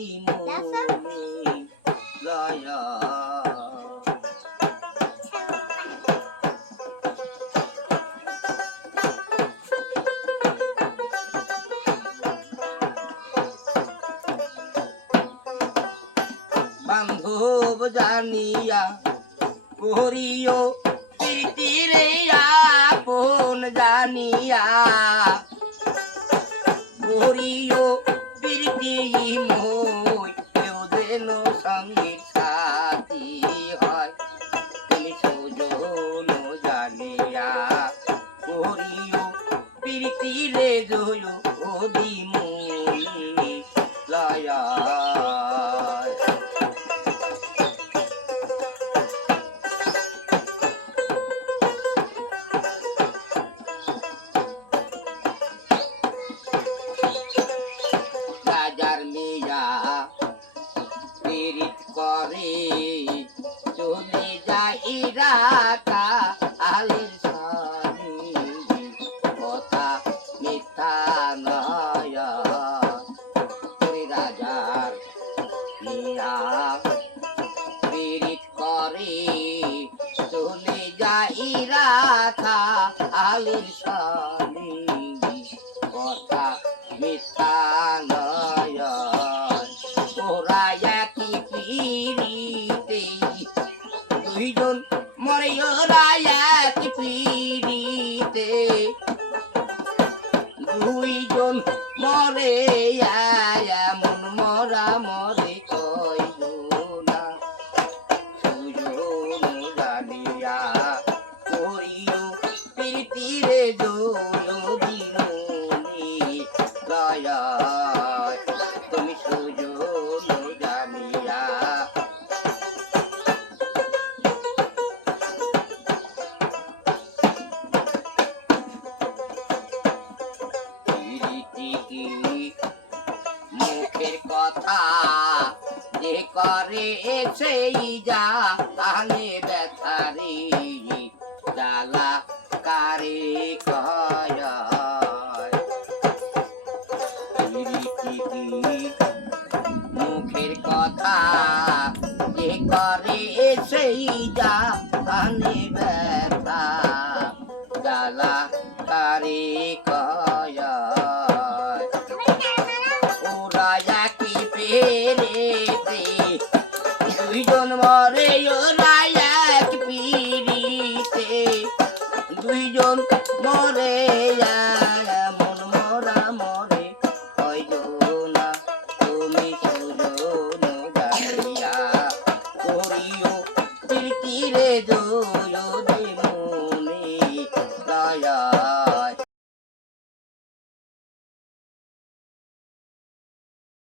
দিমুনি লয়া বান্ধব জানিয়া করিও প্রীতিরে আপন জানিয়া করিও প্রীতি মই কেউ যেন সঙ্গী সাথী হয় তুমি সুজন জানিয়া করিও প্রীতিরে জয় ও দিমুনি লয়া রাজার মিয়া পীড়িত করে চলে যাই রাখা আলের সানি কথা মিথ্যা নয় রাজার মিয়া পীড়িত করে চলে যাই রাখা আলের সানি কথা মিথ্যা নয় ওরা একই পিড়িতে দুইজন মরে ওরা একই পিড়িতে দুইজন মরে এমন মরা মরে কইনা সুজন জানিয়া করিও প্রীতিরে জয় দিমুনি লয়া তুমি সুজন জানিয়া প্রীতি কি মুখের কথা যে করে সেই যা আনে ব্যথারে জ্বালা কারে কয় প্রীতি কি মুখের কথা যে করে সেই যা আনে ব্যথা জ্বালা কারে কয় ওরা একই পেরেতে দুইজন মরে ওরা এক পিড়িতে দুইজন মরে এমন মরা মরে কয়জনা তুমি সুজন জানিয়া করিও প্রীতিরে